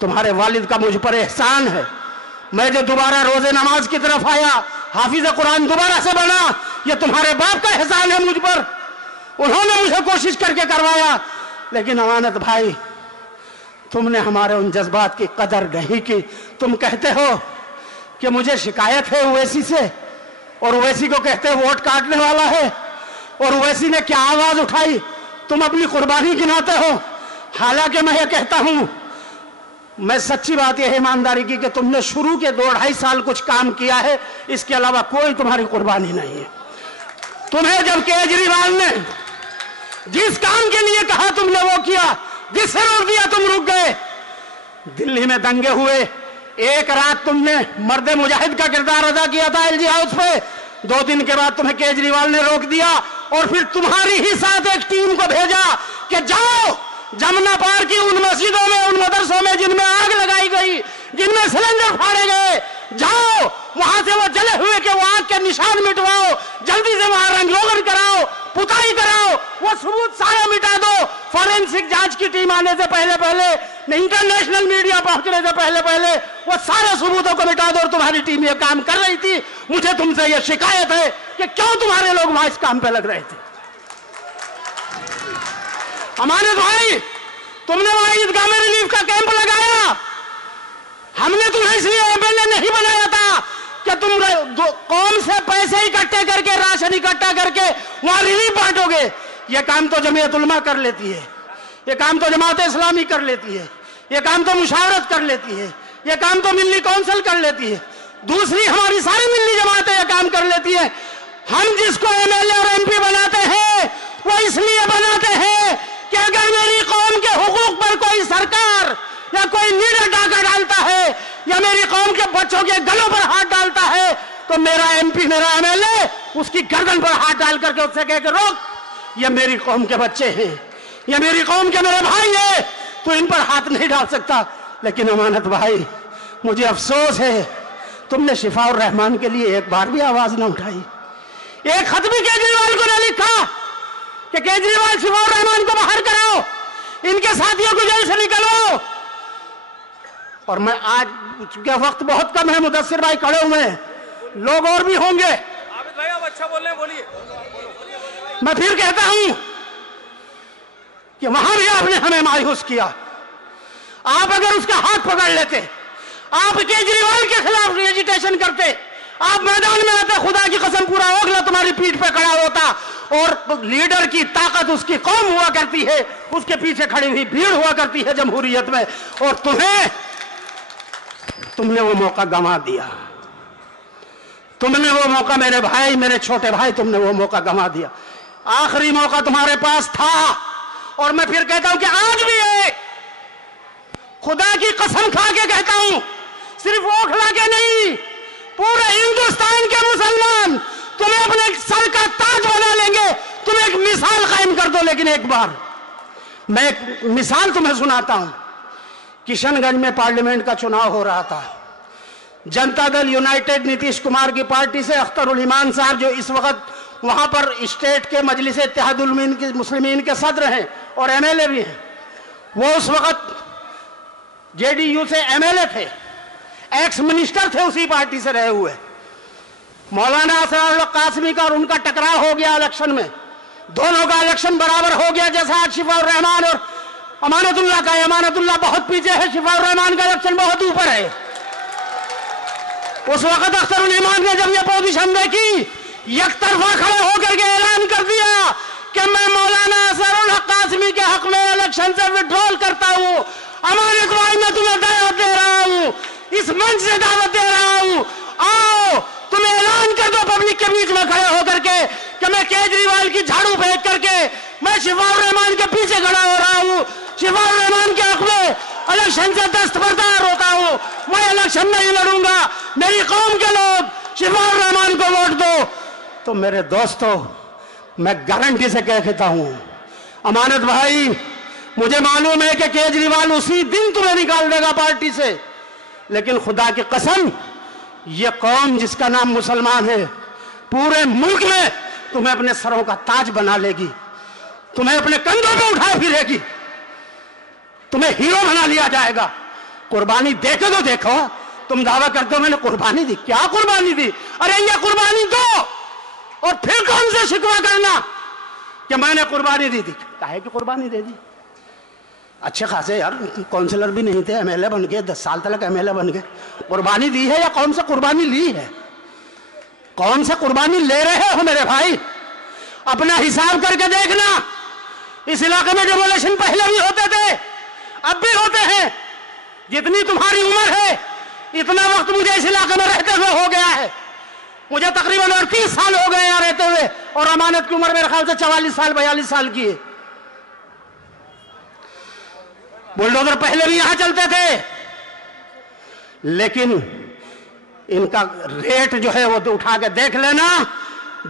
तुम्हारे वालिद का मुझ पर एहसान है। मैं जो दोबारा रोजे नमाज की तरफ आया, हाफिज कुरान दोबारा से बना, ये तुम्हारे बाप का एहसान है मुझ पर। उन्होंने मुझे कोशिश करके करवाया। लेकिन अमानत भाई, तुमने हमारे उन जज्बात की कदर नहीं की। तुम कहते हो कि मुझे शिकायत है ओवैसी से, और ओवैसी को कहते हो वोट काटने वाला है, और ओवैसी ने क्या आवाज उठाई, तुम अपनी कुर्बानी गिनाते हो। हालांकि मैं ये कहता हूं, मैं सच्ची बात यह है ईमानदारी की कि तुमने शुरू के 2-2.5 साल कुछ काम किया है, इसके अलावा कोई तुम्हारी कुर्बानी नहीं है। तुम्हें जब केजरीवाल ने जिस काम के लिए कहा तुमने वो किया, जिससे रोक दिया तुम रुक गए। दिल्ली में दंगे हुए, एक रात तुमने मर्द मुजाहिद का किरदार अदा किया था एलजी हाउस पे, 2 दिन के बाद तुम्हें केजरीवाल ने रोक दिया, और फिर तुम्हारी ही साथ एक टीम को भेजा कि जाओ जमुना पार की उन मस्जिदों में, उन मदरसों में जिनमें आग लगाई गई, जिनमें सिलेंडर फाड़े गए, जाओ वहां से वो जले हुए के वो आग के निशान मिटवाओ, जल्दी से वहां रंगरोगन कराओ, पुताई कराओ, वो सबूत सारे मिटा दो। फॉरेंसिक जांच की टीम आने से पहले पहले, इंटरनेशनल मीडिया पहुंचने से पहले पहले वो सारे सबूतों को मिटा दो, और तुम्हारी टीम ये काम कर रही थी। मुझे तुमसे ये शिकायत है कि क्यों तुम्हारे लोग वहां इस काम पे लग रहे थे। अमानत भाई, तुमने वहां ईदगाह में रिलीफ का कैंप लगाया, हमने तुम्हें इसलिए एमएलए नहीं बनाया था कि तुम कौम से पैसे इकट्ठे करके, राशन इकट्ठा करके वहां रिलीफ बांटोगे। यह काम तो जमीयत उलमा कर लेती है, यह काम तो जमात इस्लामी कर लेती है, यह काम तो मुशावरत कर लेती है, यह काम तो मिल्ली काउंसिल कर लेती है, दूसरी हमारी सारी मिल्ली जमातें यह काम कर लेती है। हम जिसको एमएलए और एमपी बनाते हैं वो इसलिए बनाते हैं कि अगर मेरी कौम के हुकूक पर कोई सरकार या कोई लीडर डाका डालता है, या मेरी कौम के बच्चों के गलों पर हाथ डालता है, तो मेरा एमपी, मेरा एमएलए उसकी गर्दन पर हाथ डाल करके उससे कह के रोक, ये मेरी कौम के बच्चे हैं, ये मेरी कौम के मेरे भाई है, तो इन पर हाथ नहीं डाल सकता। लेकिन अमानत भाई, मुझे अफसोस है तुमने शिफाउर रहमान के लिए एक बार भी आवाज न उठाई। एक खत भी केजरीवाल को न लिखा कि केजरीवाल शिफाउर रहमान को बाहर कराओ, इनके साथियों को जेल से निकलवाओ। और मैं आज, चूंकि वक्त बहुत कम है, मुदस्सिर भाई खड़े हुए हैं, लोग और भी होंगे। आबिद भाई आप अच्छा बोल रहे हैं, बोलिए। मैं फिर कहता हूं कि वहां भी आपने हमें मायूस किया। आप अगर उसका हाथ पकड़ लेते, आप केजरीवाल के खिलाफ एजिटेशन करते, आप मैदान में आते, खुदा की कसम पूरा ओखला तुम्हारी पीठ पे खड़ा होता, और लीडर की ताकत उसकी कौम हुआ करती है, उसके पीछे खड़ी हुई भीड़ हुआ करती है जमहूरियत में, और तुमने वो मौका गंवा दिया। तुमने वो मौका, मेरे भाई, मेरे छोटे भाई, तुमने वो मौका गंवा दिया। आखिरी मौका तुम्हारे पास था, और मैं फिर कहता हूं कि आज भी है, खुदा की कसम खा के कहता हूं, सिर्फ ओखला के नहीं, पूरे हिंदुस्तान के मुसलमान तुम्हें अपने सर का ताज बना लेंगे। तुम एक मिसाल कायम कर दो। लेकिन एक बार मैं एक मिसाल तुम्हें सुनाता हूं। किशनगंज में पार्लियामेंट का चुनाव हो रहा था। जनता दल यूनाइटेड नीतीश कुमार की पार्टी से अख्तरुल ईमान साहब, जो इस वक्त वहां पर स्टेट के मजलिस इत्तेहादुल मुस्लिमीन के सदर हैं और एमएलए भी हैं, वो उस वक्त जेडीयू से एमएलए थे, एक्स मिनिस्टर थे उसी पार्टी से रहे हुए। मौलाना असरारुल कासमी का और उनका टकराव हो गया इलेक्शन में, दोनों का इलेक्शन बराबर हो गया, जैसा आज शिफाउर रहमान और अमानतुल्लाह का। अमानतुल्लाह बहुत पीछे है, शिफाउर रहमान का इलेक्शन बहुत ऊपर है। उस वक्त अख्तरुल ईमान ने जब यह पोजीशन देखी, एक तरफा खड़े होकर के ऐलान कर दिया कि मैं मौलाना असरारुल कासमी के हक में इलेक्शन से विड्रॉल करता हूं। अमानत भाई, मैं तुम्हें दावत दे रहा हूं, इस मंच से दावत दे रहा हूं, आओ तुम ऐलान कर दो पब्लिक के बीच में खड़े होकर के कि मैं केजरीवाल की झाड़ू फेंक करके मैं शिफाउर रहमान के पीछे खड़ा हो रहा हूं, शिफाउर रहमान के हक में इलेक्शन से दस्तबरदार होता हूं, मैं इलेक्शन नहीं लड़ूंगा, मेरी कौम के लोग शिफाउर रहमान को वोट दो। तो मेरे दोस्तों, मैं गारंटी से कहता हूं, अमानत भाई, मुझे मालूम है कि केजरीवाल उसी दिन तुम्हें निकाल देगा पार्टी से, लेकिन खुदा की कसम, यह कौम जिसका नाम मुसलमान है, पूरे मुल्क में तुम्हें अपने सरों का ताज बना लेगी, तुम्हें अपने कंधों पे उठाए फिरेगी, तुम्हें हीरो बना लिया जाएगा। कुर्बानी दे के तो देखो। तुम दावा करते हो मैंने कुर्बानी दी, क्या कुर्बानी दी? अरे ये कुर्बानी दो और फिर कौन से शिकवा करना कि मैंने कुर्बानी दी थी। काहे की कुर्बानी दे दी? अच्छे खासे यार काउंसलर भी नहीं थे, एमएलए बन गए, 10 साल तक एमएलए बन गए। कुर्बानी दी है या कौन सा कुर्बानी ली है? कौन सा कुर्बानी ले रहे हो मेरे भाई? अपना हिसाब करके देखना। इस इलाके में डेमोलेशन पहले भी होते थे, अब भी होते हैं। जितनी तुम्हारी उम्र है इतना वक्त मुझे इस इलाके में रहते हुए हो गया है। मुझे तकरीबन 38 साल हो गए यहाँ रहते हुए, और अमानत की उम्र मेरे ख्याल से 44 साल 42 साल की है। बुलडोजर पहले भी यहां चलते थे, लेकिन इनका रेट जो है वो तो उठा के देख लेना।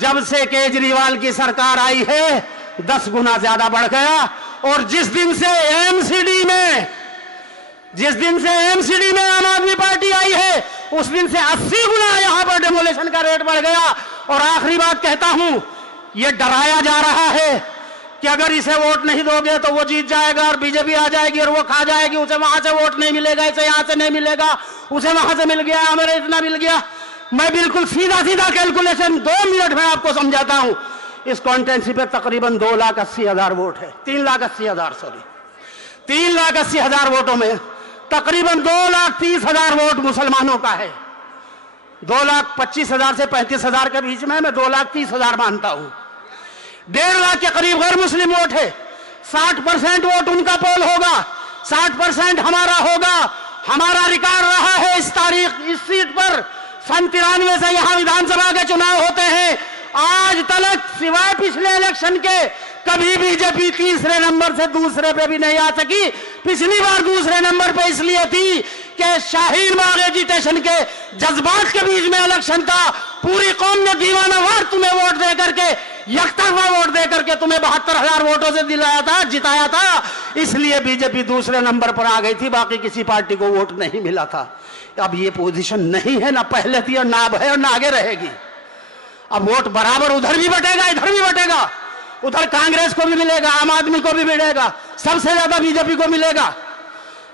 जब से केजरीवाल की सरकार आई है 10 गुना ज्यादा बढ़ गया। और जिस दिन से एमसीडी में आम आदमी पार्टी आई है उस दिन से 80 गुना यहां पर डेमोलेशन का रेट बढ़ गया। और आखिरी बात कहता हूं, यह डराया जा रहा है कि अगर इसे वोट नहीं दोगे तो वो जीत जाएगा और बीजेपी आ जाएगी और वो खा जाएगी, उसे वहां से वोट नहीं मिलेगा, इसे यहां से नहीं मिलेगा, उसे वहां से मिल गया, हमें इतना मिल गया। मैं बिल्कुल सीधा सीधा कैलकुलेशन 2 मिनट में आपको समझाता हूं। इस कॉन्स्टिट्यूंसी पे तकरीबन 2,80,000 वोट है, 3,80,000 सॉरी 3,80,000 वोटों में तकरीबन 2,30,000 वोट मुसलमानों का है। 2,25,000 से 35,000 के बीच में मैं 2,30,000 मानता हूं। 1.5 लाख के करीब गैर मुस्लिम वोट है। 60% वोट उनका पोल होगा, 60% हमारा होगा। हमारा रिकॉर्ड रहा है इस सीट पर 93 से यहां विधानसभा के चुनाव होते हैं। आज तक सिवाय पिछले इलेक्शन के कभी बीजेपी तीसरे नंबर से दूसरे पे भी नहीं आ सकी। पिछली बार दूसरे नंबर पे इसलिए थी कि शाहीन बाग एजिटेशन के जज्बात के बीच में इलेक्शन था। पूरी कौम ने दीवानावार तुम्हें वोट दे करके, यकतरफा वोट दे करके तुम्हें 72,000 वोटों से दिलाया था, जिताया था। इसलिए बीजेपी दूसरे नंबर पर आ गई थी, बाकी किसी पार्टी को वोट नहीं मिला था। अब ये पोजीशन नहीं है, ना पहले थी और ना अब है और ना आगे रहेगी। अब वोट बराबर उधर भी बटेगा, इधर भी बटेगा। उधर कांग्रेस को भी मिलेगा, आम आदमी को भी मिलेगा, सबसे ज्यादा बीजेपी को मिलेगा।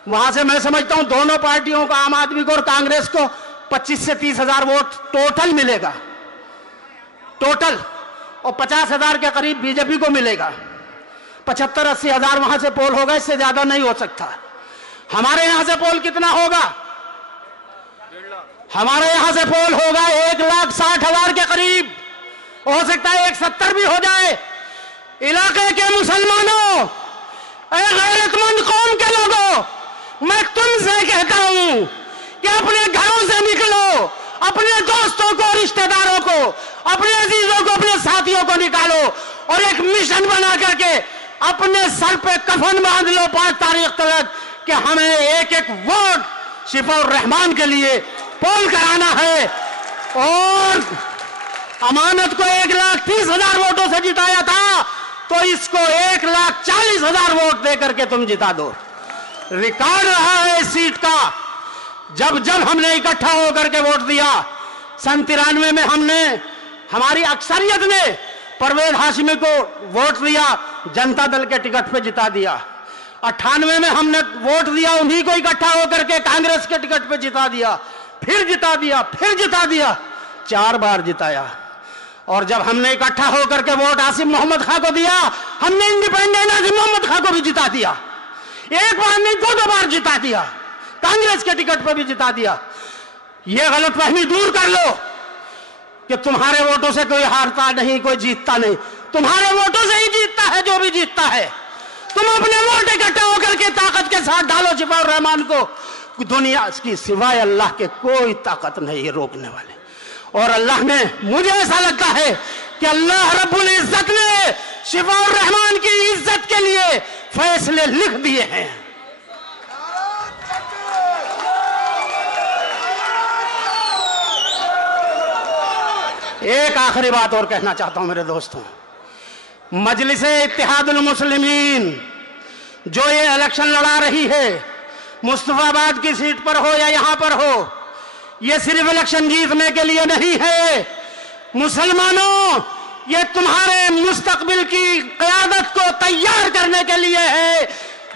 वहां से मैं समझता हूं दोनों पार्टियों को, आम आदमी को और कांग्रेस को 25 से 30,000 वोट टोटल मिलेगा, टोटल। और 50,000 के करीब बीजेपी को मिलेगा। 75-80,000 वहां से पोल होगा, इससे ज्यादा नहीं हो सकता। हमारे यहां से पोल कितना होगा? हमारे यहां से पोल होगा 1,60,000 के करीब। हो सकता है 170 भी हो जाए। इलाके के मुसलमानों, गैरतमंद कौम के लोगों, मैं तुमसे कहता हूं कि अपने घरों से निकलो, अपने दोस्तों को, रिश्तेदारों को, अपने अजीजों को, अपने साथियों को निकालो और एक मिशन बना करके अपने सर पे कफन बांध लो 5 तारीख तक कि हमें एक एक वोट शिफाउर रहमान के लिए पोल कराना है। और अमानत को 1,30,000 वोटों से जिताया था, तो इसको 1,40,000 वोट देकर के तुम जिता दो। रिकॉर्ड रहा है इस सीट का। जब जब हमने इकट्ठा होकर के वोट दिया, 93 में हमने, हमारी अक्सरियत ने परवेज हाशमी को वोट दिया, जनता दल के टिकट पे जिता दिया। 98 में हमने वोट दिया, उन्हीं को इकट्ठा होकर के कांग्रेस के टिकट पे जिता दिया, फिर जिता दिया, फिर जिता दिया, 4 बार जिताया। और जब हमने इकट्ठा होकर के वोट आसिम मोहम्मद खां को दिया, हमने इंडिपेंडेंट आसिम मोहम्मद खां को भी जिता दिया। एक बार नहीं 2 बार जिता दिया, कांग्रेस के टिकट पर भी जिता दिया। यह गलतफहमी दूर कर लो कि तुम्हारे वोटों से कोई हारता नहीं, कोई जीतता नहीं। तुम्हारे वोटों से ही जीतता है जो भी जीतता है। तुम अपने वोट इकट्ठा होकर के ताकत के साथ डालो शिफाउर रहमान को। दुनिया की सिवाय अल्लाह के कोई ताकत नहीं है रोकने वाले। और अल्लाह ने, मुझे ऐसा लगता है कि अल्लाह रब्बुल इज्जत ने शिफाउर रहमान की इज्जत के लिए फैसले लिख दिए हैं। एक आखिरी बात और कहना चाहता हूं मेरे दोस्तों, मजलिसे इत्तेहादुल मुस्लिमीन जो ये इलेक्शन लड़ा रही है, मुस्तफाबाद की सीट पर हो या यहां पर हो, ये सिर्फ इलेक्शन जीतने के लिए नहीं है। मुसलमानों, ये तुम्हारे मुस्तकबिल की क़यादत को तैयार करने के लिए है,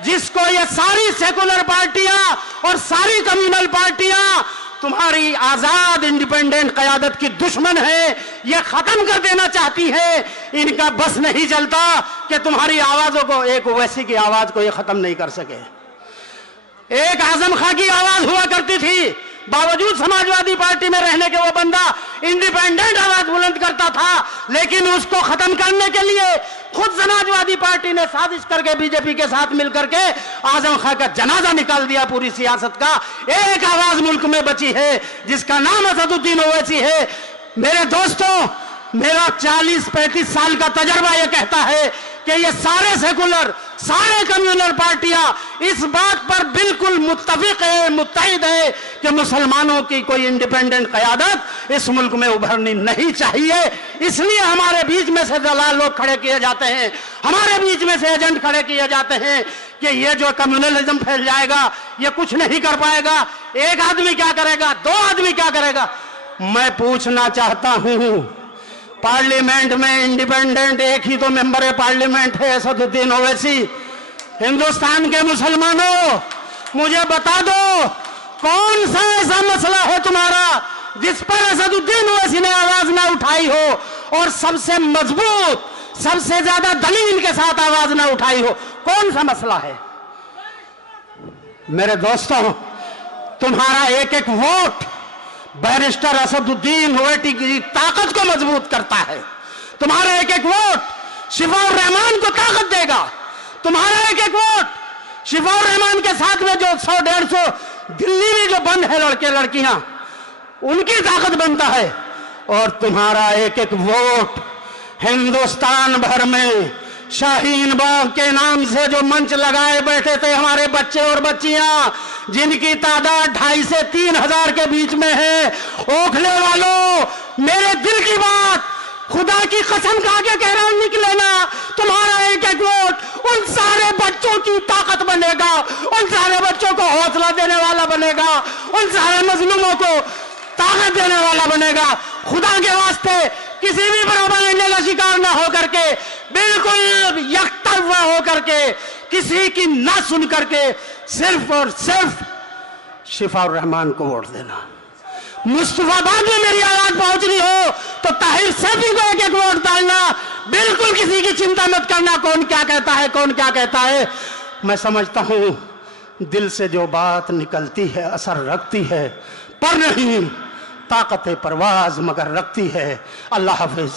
जिसको ये सारी सेकुलर पार्टियां और सारी कम्युनल पार्टियां तुम्हारी आजाद इंडिपेंडेंट कयादत की दुश्मन है, ये खत्म कर देना चाहती है। इनका बस नहीं चलता कि तुम्हारी आवाजों को, एक ओवैसी की आवाज को ये खत्म नहीं कर सके। एक आजम खां की आवाज हुआ करती थी, बावजूद समाजवादी पार्टी में रहने के वो बंदा इंडिपेंडेंट आवाज बुलंद करता था, लेकिन उसको खत्म करने के लिए खुद समाजवादी पार्टी ने साजिश करके बीजेपी के साथ मिलकर के आजम खां का जनाजा निकाल दिया पूरी सियासत का। एक आवाज मुल्क में बची है जिसका नाम असदुद्दीन ओवैसी है। मेरे दोस्तों, मेरा 40-35 साल का तजर्बा यह कहता है कि ये सारे सेकुलर, सारे कम्युनल पार्टियां इस बात पर बिल्कुल मुत्तफिक है, मुत्तहिद है कि मुसलमानों की कोई इंडिपेंडेंट क़यादत इस मुल्क में उभरनी नहीं चाहिए। इसलिए हमारे बीच में से दलाल लोग खड़े किए जाते हैं, हमारे बीच में से एजेंट खड़े किए जाते हैं कि ये जो कम्युनलिज्म फैल जाएगा ये कुछ नहीं कर पाएगा। एक आदमी क्या करेगा, 2 आदमी क्या करेगा। मैं पूछना चाहता हूं, पार्लियामेंट में इंडिपेंडेंट एक ही तो मेंबर है पार्लियामेंट है, असदुद्दीन ओवैसी। हिंदुस्तान के मुसलमानों, मुझे बता दो कौन सा ऐसा मसला है तुम्हारा जिस पर असदुद्दीन ओवैसी ने आवाज ना उठाई हो और सबसे मजबूत, सबसे ज्यादा दलील के साथ आवाज ना उठाई हो। कौन सा मसला है? मेरे दोस्तों, तुम्हारा एक एक वोट बैरिस्टर असदुद्दीन ओवैसी की ताकत को मजबूत करता है। तुम्हारा एक एक वोट शिफाउर रहमान को ताकत देगा। तुम्हारा एक एक वोट शिफाउर रहमान के साथ में जो 100-150 दिल्ली में जो बंद है लड़के लड़कियां, उनकी ताकत बनता है। और तुम्हारा एक एक वोट हिंदुस्तान भर में शाहीन बाग के नाम से जो मंच लगाए बैठे थे हमारे बच्चे और बच्चियां, जिनकी तादाद 2,500 से 3,000 के बीच में है। ओखले वालों, मेरे दिल की बात खुदा की कसम खा के कह रहा हूं, निकले ना। तुम्हारा एक एक वोट उन सारे बच्चों की ताकत बनेगा, उन सारे बच्चों को हौसला देने वाला बनेगा, उन सारे मजलूमों को ताकत देने वाला बनेगा। खुदा के वास्ते किसी भी प्रोपेगेंडे का शिकार ना होकर के, बिल्कुल यकतरफा होकर के, किसी की ना सुन करके सिर्फ और सिर्फ शिफाउर रहमान को वोट देना। मुस्तफाबाद में मेरी आवाज पहुंचनी हो तो ताहिर सैफी को एक एक वोट डालना। बिल्कुल किसी की चिंता मत करना कौन क्या कहता है, कौन क्या कहता है। मैं समझता हूं दिल से जो बात निकलती है असर रखती है, पर नहीं ताकत परवाज मगर रखती है। अल्लाह हाफिज।